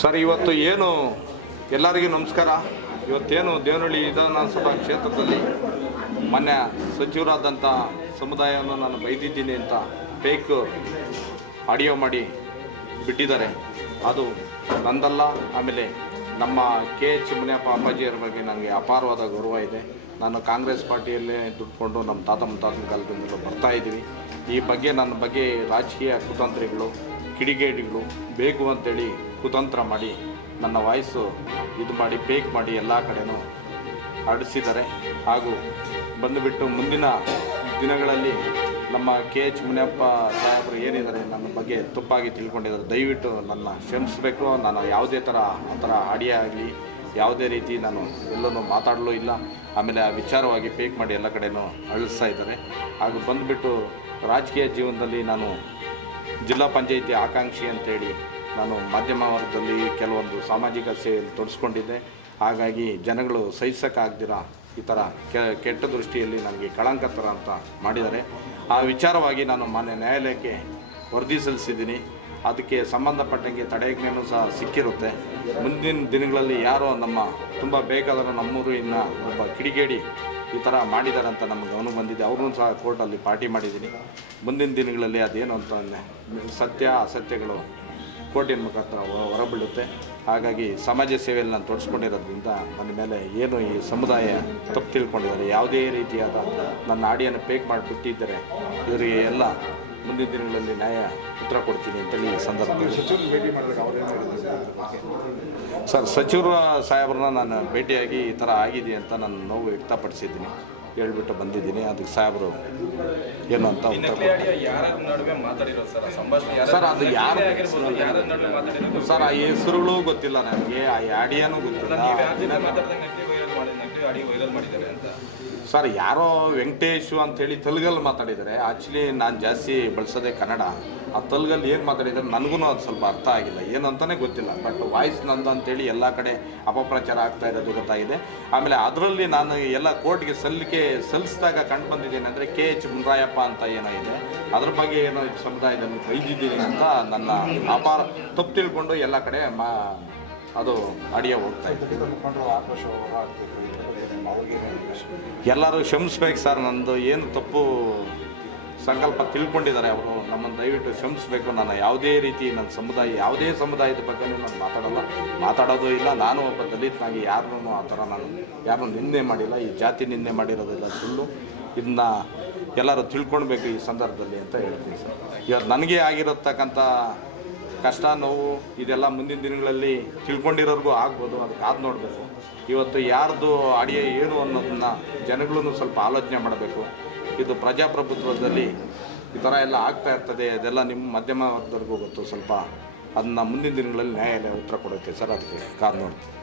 Sir, ಇವತ್ತು ಏನು ಎಲ್ಲರಿಗೂ ನಮಸ್ಕಾರ. ಇವತ್ತೇನು ದೇವನಹಳ್ಳಿ ವಿಧಾನಸಭಾ ಕ್ಷೇತ್ರದಲ್ಲಿ ಮೊನ್ನೆ ಸಚಿವರಾದಂಥ ಸಮುದಾಯವನ್ನು ನಾನು ಬೈದಿದ್ದೀನಿ ಅಂತ ಫೇಕ್ ಆಡಿಯೋ ಮಾಡಿ ಬಿಟ್ಟಿದ್ದಾರೆ. ಅದು ನಂದಲ್ಲ, ಆಮೇಲೆ ನಮ್ಮ ಕೆ ಎಚ್ ಮುನಿಯಪ್ಪ ಅಪ್ಪಾಜಿಯವರ ಬಗ್ಗೆ ನನಗೆ ಅಪಾರವಾದ ಗೌರವ ಇದೆ. ನಾನು ಕಾಂಗ್ರೆಸ್ ಪಾರ್ಟಿಯಲ್ಲೇ ದುಡ್ಕೊಂಡು ನಮ್ಮ ತಾತ ಮುತ್ತಾತನ ಕಾಲದಿಂದಲೂ ಬರ್ತಾ ಇದ್ದೀವಿ. ಈ ಬಗ್ಗೆ ನನ್ನ ಬಗ್ಗೆ ರಾಜಕೀಯ ಕುತಂತ್ರಿಗಳು ಕಿಡಿಗೇಡಿಗಳು ಬೇಕು ಅಂತೇಳಿ ಕುತಂತ್ರ ಮಾಡಿ, ನನ್ನ ವಾಯ್ಸು ಇದು ಮಾಡಿ, ಪೇಕ್ ಮಾಡಿ ಎಲ್ಲ ಕಡೆನೂ ಹರಡಿಸಿದ್ದಾರೆ ಹಾಗೂ ಬಂದುಬಿಟ್ಟು ಮುಂದಿನ ದಿನಗಳಲ್ಲಿ ನಮ್ಮ ಕೆ ಎಚ್ ಮುನಿಯಪ್ಪ ಸಾಹೇಬರು ಏನಿದ್ದಾರೆ ನನ್ನ ಬಗ್ಗೆ ತುಪ್ಪಾಗಿ ತಿಳ್ಕೊಂಡಿದ್ದಾರೆ. ದಯವಿಟ್ಟು ನನ್ನ ಕ್ಷಮಿಸಬೇಕು. ನಾನು ಯಾವುದೇ ಥರ ಆ ಥರ ಆಡಿಯೋ ಆಗಲಿ, ಯಾವುದೇ ರೀತಿ ನಾನು ಎಲ್ಲನೂ ಮಾತಾಡಲೂ ಇಲ್ಲ. ಆಮೇಲೆ ಆ ವಿಚಾರವಾಗಿ ಪೇಕ್ ಮಾಡಿ ಎಲ್ಲ ಕಡೆನೂ ಅಳಿಸ್ತಾ ಇದ್ದಾರೆ. ಹಾಗೂ ಬಂದುಬಿಟ್ಟು ರಾಜಕೀಯ ಜೀವನದಲ್ಲಿ ನಾನು ಜಿಲ್ಲಾ ಪಂಚಾಯಿತಿ ಆಕಾಂಕ್ಷಿ ಅಂತೇಳಿ ನಾನು ಮಾಧ್ಯಮ ವರ್ಗದಲ್ಲಿ ಕೆಲವೊಂದು ಸಾಮಾಜಿಕ ಸೇವೆಯಲ್ಲಿ ತೊಡಸ್ಕೊಂಡಿದ್ದೆ. ಹಾಗಾಗಿ ಜನಗಳು ಸಹಿಸೋಕ್ಕಾಗ್ದಿರ ಈ ಥರ ಕೆಟ್ಟ ದೃಷ್ಟಿಯಲ್ಲಿ ನನಗೆ ಕಳಂಕ ಥರ ಅಂತ ಮಾಡಿದ್ದಾರೆ. ಆ ವಿಚಾರವಾಗಿ ನಾನು ಮಾನ್ಯ ನ್ಯಾಯಾಲಯಕ್ಕೆ ವರದಿ ಸಲ್ಲಿಸಿದ್ದೀನಿ. ಅದಕ್ಕೆ ಸಂಬಂಧಪಟ್ಟಂಗೆ ತಡೆಯಾಜ್ಞೆನೂ ಸಹ ಸಿಕ್ಕಿರುತ್ತೆ. ಮುಂದಿನ ದಿನಗಳಲ್ಲಿ ಯಾರೋ ನಮ್ಮ ತುಂಬ ಬೇಕಾದರೂ ನಮ್ಮೂರಿನ ಒಬ್ಬ ಕಿಡಿಗೇಡಿ ಈ ಥರ ಮಾಡಿದ್ದಾರೆ ಅಂತ ನಮ್ಮ ಗಮನ ಬಂದಿದೆ. ಅವ್ರನ್ನೂ ಸಹ ಕೋರ್ಟಲ್ಲಿ ಪಾರ್ಟಿ ಮಾಡಿದ್ದೀನಿ. ಮುಂದಿನ ದಿನಗಳಲ್ಲಿ ಅದೇನು ಅಂತ ಸತ್ಯ, ಅಸತ್ಯಗಳು ಕೋರ್ಟಿನ ಮುಖಾಂತರ ಹೊರಬೀಳುತ್ತೆ ಹಾಗಾಗಿ ಸಮಾಜ ಸೇವೆಯಲ್ಲಿ ನಾನು ತೊಡಸ್ಕೊಂಡಿರೋದ್ರಿಂದ ನನ್ನ ಮೇಲೆ ಏನು ಈ ಸಮುದಾಯ ತಪ್ಪು ತಿಳ್ಕೊಂಡಿದ್ದಾರೆ, ಯಾವುದೇ ರೀತಿಯಾದ ನನ್ನ ಆಡಿಯನ್ನು ಪೇಕ್ ಮಾಡಿಬಿಟ್ಟಿದ್ದರೆ, ಇವರಿಗೆ ಎಲ್ಲ ಮುಂದಿನ ದಿನಗಳಲ್ಲಿ ನ್ಯಾಯ ಉತ್ತರ ಕೊಡ್ತೀನಿ ಅಂತೇಳಿ ಈ ಸಂದರ್ಭದಲ್ಲಿ. ಸರ್ ಸಚಿವ ಸಾಹೇಬ್ರನ್ನ ನಾನು ಭೇಟಿಯಾಗಿ ಈ ಥರ ಆಗಿದೆ ಅಂತ ನಾನು ನೋವು ವ್ಯಕ್ತಪಡಿಸಿದ್ದೀನಿ. ಹೇಳ್ಬಿಟ್ಟು ಬಂದಿದ್ದೀನಿ. ಅದಕ್ಕೆ ಸಾಹೇಬರು ಏನು ಅಂತ ಉತ್ತರ ನಕಲಿ ಆಡಿಯೋ ಯಾರ ನಡುವೆ ಮಾತಾಡಿರೋ ಸರ್? ಸಂಭಾಷಣೆ ಸರ್, ಅದು ಯಾರು- ಸರ್ ಆ ಹೆಸರುಗಳು ಗೊತ್ತಿಲ್ಲ ನನಗೆ. ಆ ಆಡಿಯೋನೂ ಗೊತ್ತಿಲ್ಲ. ನಕಲಿ ವೈರಲ್ ಮಾಡಿದ್ದಾರೆ ಅಂತ. ಸರ್ ಯಾರೋ ವೆಂಕಟೇಶು ಅಂತೇಳಿ ತೆಲುಗಲ್ಲಿ ಮಾತಾಡಿದರೆ ಆ್ಯಕ್ಚುಲಿ ನಾನು ಜಾಸ್ತಿ ಬಳಸೋದೇ ಕನ್ನಡ. ಆ ತೆಲುಗಲ್ಲಿ ಏನು ಮಾತಾಡಿದ್ದಾರೆ ನನಗೂ ಅದು ಸ್ವಲ್ಪ ಅರ್ಥ ಆಗಿಲ್ಲ. ಏನು ಅಂತಲೇ ಗೊತ್ತಿಲ್ಲ. ಬಟ್ ವಾಯ್ಸ್ ನಂದು ಅಂತೇಳಿ ಎಲ್ಲ ಕಡೆ ಅಪಪ್ರಚಾರ ಆಗ್ತಾ ಇರೋದು ಗೊತ್ತಾಗಿದೆ. ಆಮೇಲೆ ಅದರಲ್ಲಿ ನಾನು ಎಲ್ಲ ಕೋರ್ಟ್ಗೆ ಸಲ್ಲಿಕೆ ಸಲ್ಲಿಸಿದಾಗ ಕಂಡು ಬಂದಿದ್ದೇನೆ ಅಂದರೆ ಕೆ ಎಚ್ ಮುನ್ರಾಯಪ್ಪ ಅಂತ ಏನೋ ಇದೆ. ಅದ್ರ ಬಗ್ಗೆ ಏನೋ ಸಮುದಾಯದಲ್ಲಿ ಬೈದಿದ್ದೀನಿ ಅಂತ ನನ್ನ ಅಪಾರ ತಪ್ಪು ತಿಳ್ಕೊಂಡು ಎಲ್ಲ ಕಡೆ ಮಾ ಅದು ಅಡಿಯ ಹೋಗ್ತಾ ಇದೆ. ಎಲ್ಲರೂ ಕ್ಷಮಿಸ್ಬೇಕು ಸರ್, ನಂದು ಏನು ತಪ್ಪು ಸಂಕಲ್ಪ ತಿಳ್ಕೊಂಡಿದ್ದಾರೆ ಅವರು. ನಮ್ಮನ್ನು ದಯವಿಟ್ಟು ಕ್ಷಮಿಸ್ಬೇಕು. ನಾನು ಯಾವುದೇ ರೀತಿ, ನನ್ನ ಸಮುದಾಯ, ಯಾವುದೇ ಸಮುದಾಯದ ಬಗ್ಗೆ ನಾನು ಮಾತಾಡಲ್ಲ. ಮಾತಾಡೋದು ಇಲ್ಲ. ನಾನು ಒಬ್ಬ ದಲಿತನಾಗಿ ಯಾರನ್ನೂ ಆ ಥರ ನಾನು ಯಾರನ್ನೂ ನಿಂದೆ ಮಾಡಿಲ್ಲ. ಈ ಜಾತಿ ನಿಂದೆ ಮಾಡಿರೋದಿಲ್ಲ ಸುಳ್ಳು. ಇದನ್ನ ಎಲ್ಲರೂ ತಿಳ್ಕೊಳ್ಬೇಕು ಈ ಸಂದರ್ಭದಲ್ಲಿ ಅಂತ ಹೇಳ್ತೀನಿ ಸರ್. ಇವತ್ತು ನನಗೆ ಆಗಿರತಕ್ಕಂಥ ಕಷ್ಟ, ನೋವು ಇದೆಲ್ಲ ಮುಂದಿನ ದಿನಗಳಲ್ಲಿ ತಿಳ್ಕೊಂಡಿರೋರ್ಗೂ ಆಗ್ಬೋದು. ಅದು ಕಾದು ನೋಡಬೇಕು. ಇವತ್ತು ಯಾರ್ದು ಅಡಿಯ ಏನು ಅನ್ನೋದನ್ನ ಜನಗಳೂ ಸ್ವಲ್ಪ ಆಲೋಚನೆ ಮಾಡಬೇಕು. ಇದು ಪ್ರಜಾಪ್ರಭುತ್ವದಲ್ಲಿ ಈ ಥರ ಎಲ್ಲ ಆಗ್ತಾ ಇರ್ತದೆ. ಅದೆಲ್ಲ ನಿಮ್ಮ ಮಧ್ಯಮ ವರ್ಗದವ್ರಿಗೂ ಗೊತ್ತು. ಸ್ವಲ್ಪ ಅದನ್ನ ಮುಂದಿನ ದಿನಗಳಲ್ಲಿ ನ್ಯಾಯಾಲಯ ಉತ್ತರ ಕೊಡುತ್ತೆ. ಸರ್, ಅದಕ್ಕೆ ಕಾದು ನೋಡ್ತೀನಿ.